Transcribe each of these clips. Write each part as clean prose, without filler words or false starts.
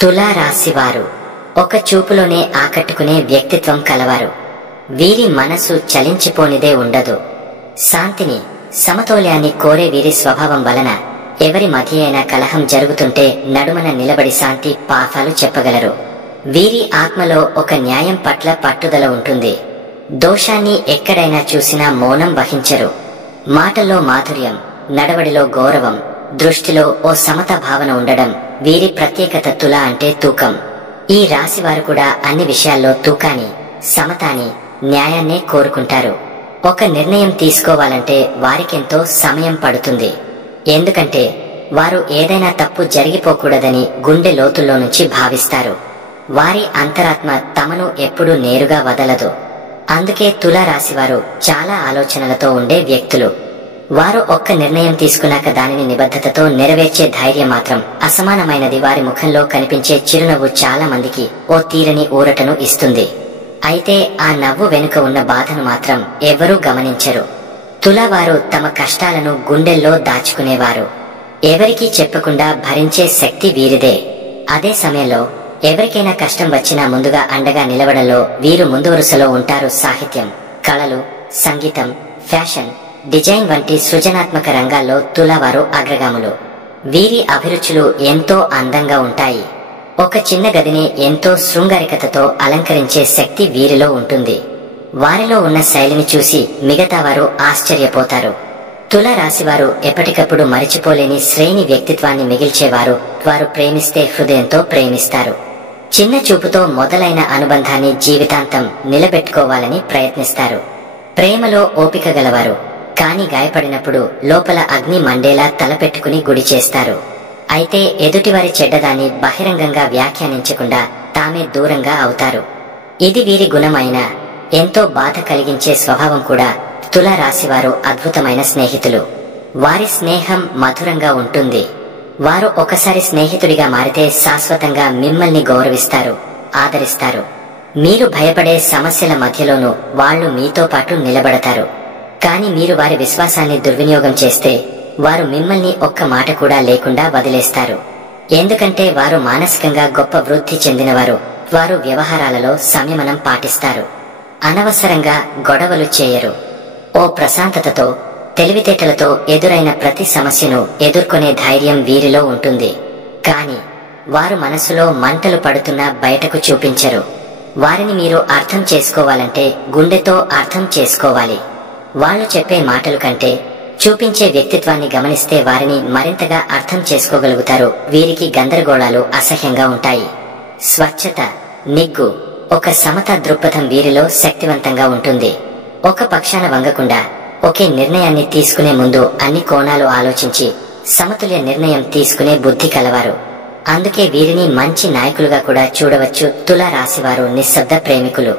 తులా రాశివారు ఒక చూపులోనే ఆకట్టుకునే వ్యక్తిత్వం కలవారు. వీరి మనసు చలించిపోనిదే ఉండదు. శాంతిని, సమతౌల్యాన్ని కోరే వీరి స్వభావం వలన ఎవరి మధ్య అయినా కలహం జరుగుతుంటే నడుమన నిలబడి శాంతి పాఠాలు చెప్పగలరు. వీరి ఆత్మలో ఒక న్యాయం పట్ల పట్టుదల ఉంటుంది. దోషాన్ని ఎక్కడైనా చూసినా మౌనం వహించరు. మాటల్లో మాధుర్యం, నడవడిలో గౌరవం, దృష్టిలో ఓ సమతా భావన ఉండడం వీరి ప్రత్యేకత. తుల అంటే తూకం. ఈ రాశివారు కూడా అన్ని విషయాల్లో తూకాన్ని, సమతాన్ని, న్యాయాన్నే కోరుకుంటారు. ఒక నిర్ణయం తీసుకోవాలంటే వారికెంతో సమయం పడుతుంది. ఎందుకంటే వారు ఏదైనా తప్పు జరిగిపోకూడదని గుండె లోతుల్లో నుంచి భావిస్తారు. వారి అంతరాత్మ తమను ఎప్పుడూ నేరుగా వదలదు. అందుకే తులా రాశివారు చాలా ఆలోచనలతో ఉండే వ్యక్తులు. వారు ఒక్క నిర్ణయం తీసుకున్నాక దానిని నిబద్ధతతో నెరవేర్చే ధైర్యం మాత్రం అసమానమైనది. వారి ముఖంలో కనిపించే చిరునవ్వు చాలా మందికి ఓ తీరని ఊరటను ఇస్తుంది. అయితే ఆ నవ్వు వెనుక ఉన్న బాధను మాత్రం ఎవ్వరూ గమనించరు. తులావారు తమ కష్టాలను గుండెల్లో దాచుకునేవారు. ఎవరికీ చెప్పకుండా భరించే శక్తి వీరిదే. అదే సమయంలో ఎవరికైనా కష్టం వచ్చినా ముందుగా అండగా నిలవడంలో వీరు ముందు వరుసలో ఉంటారు. సాహిత్యం, కళలు, సంగీతం, ఫ్యాషన్, డిజైన్ వంటి సృజనాత్మక రంగాల్లో తులావారు అగ్రగాములు. వీరి అభిరుచులు ఎంతో అందంగా ఉంటాయి. ఒక చిన్న గదిని ఎంతో శృంగారికతతో అలంకరించే శక్తి వీరిలో ఉంటుంది. వారిలో ఉన్న శైలిని చూసి మిగతా వారు ఆశ్చర్యపోతారు. తుల రాశివారు ఎప్పటికప్పుడు మరిచిపోలేని శ్రేణి వ్యక్తిత్వాన్ని మిగిల్చేవారు. వారు ప్రేమిస్తే హృదయంతో ప్రేమిస్తారు. చిన్న చూపుతో మొదలైన అనుబంధాన్ని జీవితాంతం నిలబెట్టుకోవాలని ప్రయత్నిస్తారు. ప్రేమలో ఓపిక గలవారు. కాని గాయపడినప్పుడు లోపల అగ్ని మండేలా తలపెట్టుకుని గుడి చేస్తారు. అయితే ఎదుటివారి చెడ్డదాన్ని బహిరంగంగా వ్యాఖ్యానించకుండా తామే దూరంగా అవుతారు. ఇది వీరి గుణమైన ఎంతో బాధ కలిగించే స్వభావం కూడా. తులా రాశివారు అద్భుతమైన స్నేహితులు. వారి స్నేహం మధురంగా ఉంటుంది. వారు ఒకసారి స్నేహితుడిగా మారితే శాశ్వతంగా మిమ్మల్ని గౌరవిస్తారు, ఆదరిస్తారు. మీరు భయపడే సమస్యల మధ్యలోనూ వాళ్లు మీతో పాటు నిలబడతారు. కాని మీరు వారి విశ్వాసాన్ని దుర్వినియోగం చేస్తే వారు మిమ్మల్ని ఒక్క మాట కూడా లేకుండా వదిలేస్తారు. ఎందుకంటే వారు మానసికంగా గొప్ప వృద్ధి చెందినవారు. వారు వ్యవహారాలలో సంయమనం పాటిస్తారు. అనవసరంగా గొడవలు చేయరు. ఓ ప్రశాంతతతో, తెలివితేటలతో ఎదురైన ప్రతి సమస్యను ఎదుర్కొనే ధైర్యం వీరిలో ఉంటుంది. కాని వారు మనసులో మంటలు పడుతున్నా బయటకు చూపించరు. వారిని మీరు అర్థం చేసుకోవాలంటే గుండెతో అర్థం చేసుకోవాలి. వాళ్ళు చెప్పే మాటలు కంటే చూపించే వ్యక్తిత్వాన్ని గమనిస్తే వారిని మరింతగా అర్థం చేసుకోగలుగుతారు. వీరికి గందరగోళాలు అసహ్యంగా ఉంటాయి. స్వచ్ఛత, నిగ్గు, ఒక సమతా దృక్పథం వీరిలో శక్తివంతంగా ఉంటుంది. ఒక పక్షాన వంగకుండా ఒకే నిర్ణయాన్ని తీసుకునే ముందు అన్ని కోణాలు ఆలోచించి సమతుల్య నిర్ణయం తీసుకునే బుద్ధి కలవారు. అందుకే వీరిని మంచి నాయకులుగా కూడా చూడవచ్చు. తులా రాశివారు నిశ్శబ్ద ప్రేమికులు.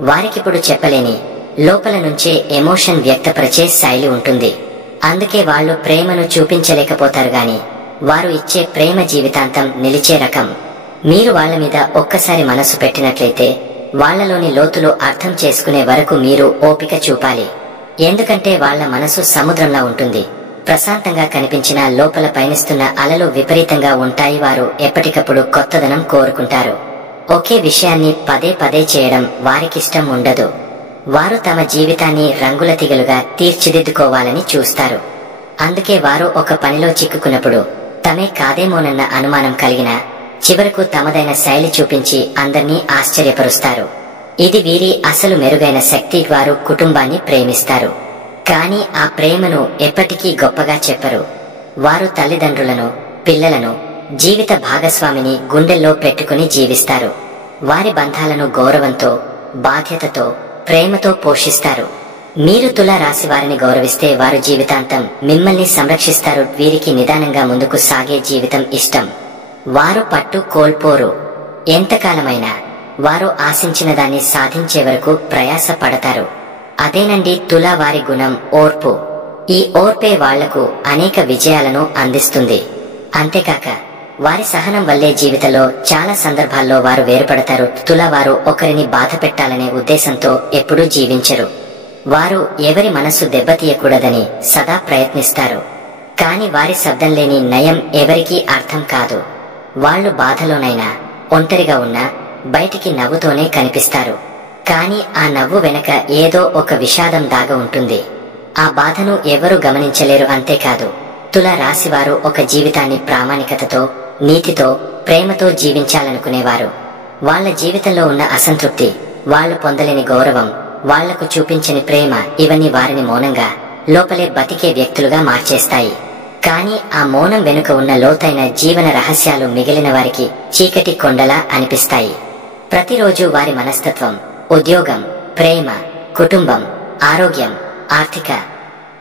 వారికిప్పుడు చెప్పలేని లోపల నుంచే ఎమోషన్ వ్యక్తపరిచే శైలి ఉంటుంది. అందుకే వాళ్ళు ప్రేమను చూపించలేకపోతారు గాని వారు ఇచ్చే ప్రేమ జీవితాంతం నిలిచే రకం. మీరు వాళ్ల మీద ఒక్కసారి మనసు పెట్టినట్లయితే వాళ్లలోని లోతులు అర్థం చేసుకునే వరకు మీరు ఓపిక చూపాలి. ఎందుకంటే వాళ్ల మనసు సముద్రంలా ఉంటుంది. ప్రశాంతంగా కనిపించిన లోపల పయనిస్తున్న అలలు విపరీతంగా ఉంటాయి. వారు ఎప్పటికప్పుడు కొత్తదనం కోరుకుంటారు. ఒకే విషయాన్ని పదే పదే చేయడం వారికిష్టం ఉండదు. వారు తమ జీవితాన్ని రంగుల తీగలుగా తీర్చిదిద్దుకోవాలని చూస్తారు. అందుకే వారు ఒక పనిలో చిక్కుకున్నప్పుడు తమే కాదేమోనన్న అనుమానం కలిగినా చివరకు తమదైన శైలి చూపించి అందర్నీ ఆశ్చర్యపరుస్తారు. ఇది వీరి అసలు మెరుగైన శక్తి. వారు కుటుంబాన్ని ప్రేమిస్తారు. కాని ఆ ప్రేమను ఎప్పటికీ గొప్పగా చెప్పరు. వారు తల్లిదండ్రులను, పిల్లలను, జీవిత భాగస్వామిని గుండెల్లో పెట్టుకుని జీవిస్తారు. వారి బంధాలను గౌరవంతో, బాధ్యతతో, ప్రేమతో పోషిస్తారు. మీరు తులా రాశి వారిని గౌరవిస్తే వారు జీవితాంతం మిమ్మల్ని సంరక్షిస్తారు. వీరికి నిదానంగా ముందుకు సాగే జీవితం ఇష్టం. వారు పట్టు కోల్పోరు. ఎంతకాలమైనా వారు ఆశించిన దాన్ని సాధించే వరకు ప్రయాస పడతారు. అదేనండి తులా వారి గుణం, ఓర్పు. ఈ ఓర్పే వాళ్లకు అనేక విజయాలను అందిస్తుంది. అంతేకాక వారి సహనం వల్లే జీవితంలో చాలా సందర్భాల్లో వారు వేరుపడతారు. తులా వారు ఒకరిని బాధ పెట్టాలనే ఉద్దేశంతో ఎప్పుడూ జీవించరు. వారు ఎవరి మనసు దెబ్బతీయకూడదని సదా ప్రయత్నిస్తారు. కాని వారి శబ్దం లేని నయం ఎవరికీ అర్థం కాదు. వాళ్ళు బాధలోనైనా ఒంటరిగా ఉన్నా బయటికి నవ్వుతోనే కనిపిస్తారు. కానీ ఆ నవ్వు వెనక ఏదో ఒక విషాదం దాగ ఉంటుంది. ఆ బాధను ఎవరూ గమనించలేరు. అంతేకాదు, తుల రాశివారు ఒక జీవితాన్ని ప్రామాణికతతో, నీతితో, ప్రేమతో జీవించాలనుకునేవారు. వాళ్ళ జీవితంలో ఉన్న అసంతృప్తి, వాళ్ళు పొందలేని గౌరవం, వాళ్లకు చూపించని ప్రేమ, ఇవన్నీ వారిని మౌనంగా లోపలే బతికే వ్యక్తులుగా మార్చేస్తాయి. కానీ ఆ మౌనం వెనుక ఉన్న లోతైన జీవన రహస్యాలు మిగిలిన వారికి చీకటి కొండలా అనిపిస్తాయి. ప్రతిరోజు వారి మనస్తత్వం, ఉద్యోగం, ప్రేమ, కుటుంబం, ఆరోగ్యం, ఆర్థిక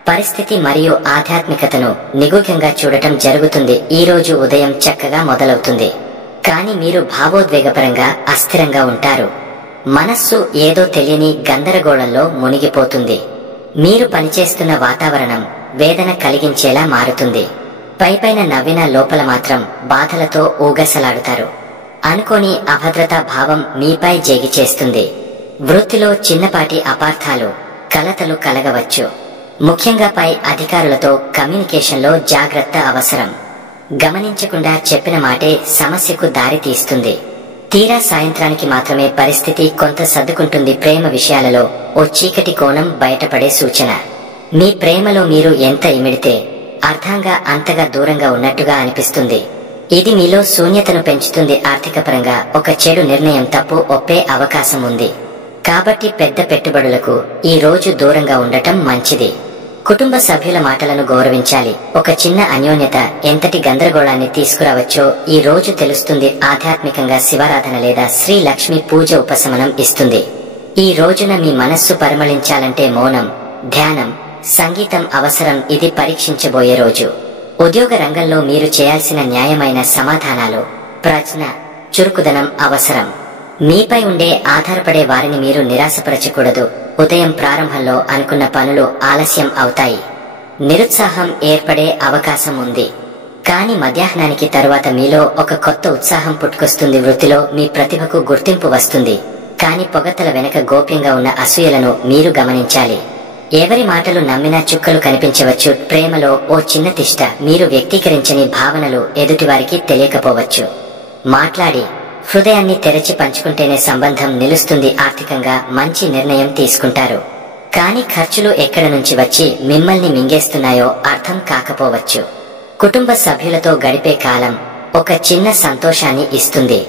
పరిస్థితి మరియు ఆధ్యాత్మికతను నిగూఢంగా చూడటం జరుగుతుంది. ఈ రోజు ఉదయం చక్కగా మొదలవుతుంది, కానీ మీరు భావోద్వేగపరంగా అస్థిరంగా ఉంటారు. మనస్సు ఏదో తెలియని గందరగోళంలో మునిగిపోతుంది. మీరు పనిచేస్తున్న వాతావరణం వేదన కలిగించేలా మారుతుంది. పైపైన నవ్విన లోపల మాత్రం బాధలతో ఊగసలాడుతారు. అనుకోని అభద్రతా భావం మీపై జేగిచేస్తుంది. వృత్తిలో చిన్నపాటి అపార్థాలు, కలతలు కలగవచ్చు. ముఖ్యంగా పై అధికారులతో కమ్యూనికేషన్లో జాగ్రత్త అవసరం. గమనించకుండా చెప్పిన మాటే సమస్యకు దారి తీస్తుంది. తీరా సాయంత్రానికి మాత్రమే పరిస్థితి కొంత సర్దుకుంటుంది. ప్రేమ విషయాలలో ఓ చీకటి కోణం బయటపడే సూచన. మీ ప్రేమలో మీరు ఎంత ఇమిడితే అర్థంగా అంతగా దూరంగా ఉన్నట్టుగా అనిపిస్తుంది. ఇది మీలో శూన్యతను పెంచుతుంది. ఆర్థికపరంగా ఒక చెడు నిర్ణయం తప్పు ఒప్పే అవకాశం ఉంది. కాబట్టి పెద్ద పెట్టుబడులకు ఈ రోజు దూరంగా ఉండటం మంచిది. కుటుంబ సభ్యుల మాటలను గౌరవించాలి. ఒక చిన్న అన్యోన్యత ఎంతటి గందరగోళాన్ని తీసుకురావచ్చో ఈ రోజు తెలుస్తుంది. ఆధ్యాత్మికంగా శివారాధన లేదా శ్రీ లక్ష్మి పూజ ఉపశమనం ఇస్తుంది. ఈ రోజున మీ మనస్సు పరిమళించాలంటే మౌనం, ధ్యానం, సంగీతం అవసరం. ఇది పరీక్షించబోయే రోజు. ఉద్యోగ రంగంలో మీరు చేయాల్సిన న్యాయమైన సమాధానాలు, ప్రజ్ఞ, చురుకుదనం అవసరం. మీపై ఉండే ఆధారపడే వారిని మీరు నిరాశపరచకూడదు. ఉదయం ప్రారంభంలో అనుకున్న పనులు ఆలస్యం అవుతాయి. నిరుత్సాహం ఏర్పడే అవకాశం ఉంది. కానీ మధ్యాహ్నానికి తరువాత మీలో ఒక కొత్త ఉత్సాహం పుట్టుకొస్తుంది. వృత్తిలో మీ ప్రతిభకు గుర్తింపు వస్తుంది. కానీ పొగతల వెనక గోప్యంగా ఉన్న అసూయలను మీరు గమనించాలి. ఎవరి మాటలు నమ్మినా చుక్కలు కనిపించవచ్చు. ప్రేమలో ఓ చిన్న తిష్ట, మీరు వ్యక్తీకరించని భావనలు ఎదుటివారికి తెలియకపోవచ్చు. మాట్లాడి హృదయాన్ని తెరచి పంచుకుంటేనే సంబంధం నిలుస్తుంది. ఆర్థికంగా మంచి నిర్ణయం తీసుకుంటారు. కానీ ఖర్చులు ఎక్కడ నుంచి వచ్చి మిమ్మల్ని మింగేస్తున్నాయో అర్థం కాకపోవచ్చు. కుటుంబ సభ్యులతో గడిపే కాలం ఒక చిన్న సంతోషాన్ని ఇస్తుంది.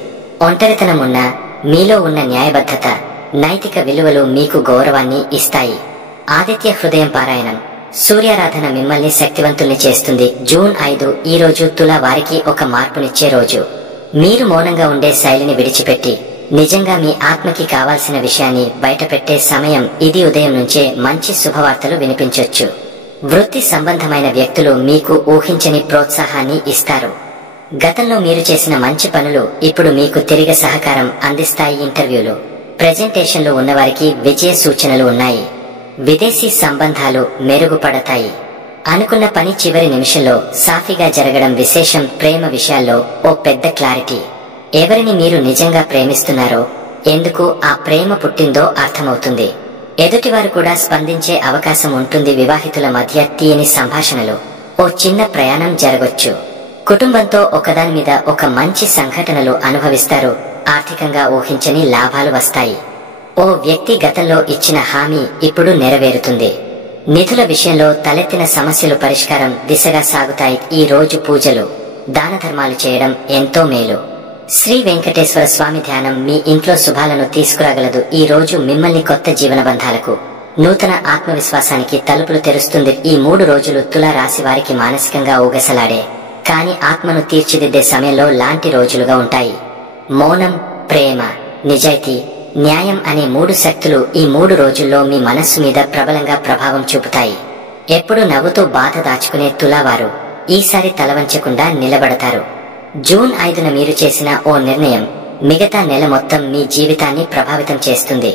ఒంటరితనం ఉన్నా మీలో ఉన్న న్యాయబద్ధత, నైతిక విలువలు మీకు గౌరవాన్ని ఇస్తాయి. ఆదిత్య హృదయం పారాయణం, సూర్యారాధన మిమ్మల్ని శక్తివంతుల్ని చేస్తుంది. జూన్ 5 ఈ రోజు తుల వారికి ఒక మార్పునిచ్చే రోజు. మీరు మౌనంగా ఉండే శైలిని విడిచిపెట్టి నిజంగా మీ ఆత్మకి కావాల్సిన విషయాన్ని బయటపెట్టే సమయం ఇది. ఉదయం నుంచే మంచి శుభవార్తలు వినిపించొచ్చు. వృత్తి సంబంధమైన వ్యక్తులు మీకు ఊహించని ప్రోత్సాహాన్ని ఇస్తారు. గతంలో మీరు చేసిన మంచి పనులు ఇప్పుడు మీకు తిరిగి సహకారం అందిస్తాయి. ఇంటర్వ్యూలు, ప్రెజెంటేషన్లు ఉన్నవారికి విజయ సూచనలు ఉన్నాయి. విదేశీ సంబంధాలు మెరుగుపడతాయి. అనుకున్న పని చివరి నిమిషంలో సాఫీగా జరగడం విశేషం. ప్రేమ విషయాల్లో ఓ పెద్ద క్లారిటీ. ఎవరిని మీరు నిజంగా ప్రేమిస్తున్నారో, ఎందుకు ఆ ప్రేమ పుట్టిందో అర్థమవుతుంది. ఎదుటివారు కూడా స్పందించే అవకాశం ఉంటుంది. వివాహితుల మధ్య తీయని సంభాషణలు, ఓ చిన్న ప్రయాణం జరగొచ్చు. కుటుంబంతో ఒకదాని మీద ఒక మంచి సంఘటనలు అనుభవిస్తారు. ఆర్థికంగా ఊహించని లాభాలు వస్తాయి. ఓ వ్యక్తి గతంలో ఇచ్చిన హామీ ఇప్పుడు నెరవేరుతుంది. నిధుల విషయంలో తలెత్తిన సమస్యలు పరిష్కారం దిశగా సాగుతాయి. ఈ రోజు పూజలు, దాన ధర్మాలు చేయడం ఎంతో మేలు. శ్రీ వెంకటేశ్వర స్వామి ధ్యానం మీ ఇంట్లో శుభాలను తీసుకురాగలదు. ఈ రోజు మిమ్మల్ని కొత్త జీవన బంధాలకు, నూతన ఆత్మవిశ్వాసానికి తలుపులు తెరుస్తుంది. ఈ 3 రోజులు తుల రాశి వారికి మానసికంగా ఊగసలాడే కానీ ఆత్మను తీర్చిదిద్దే సమయంలో లాంటి రోజులుగా ఉంటాయి. మౌనం, ప్రేమ, నిజాయితీ, న్యాయం అనే 3 శక్తులు ఈ 3 రోజుల్లో మీ మనస్సు మీద ప్రబలంగా ప్రభావం చూపుతాయి. ఎప్పుడు నవ్వుతూ బాధ దాచుకునే తులావారు ఈసారి తలవంచకుండా నిలబడతారు. జూన్ 5న మీరు చేసిన ఓ నిర్ణయం మిగతా నెల మొత్తం మీ జీవితాన్ని ప్రభావితం చేస్తుంది.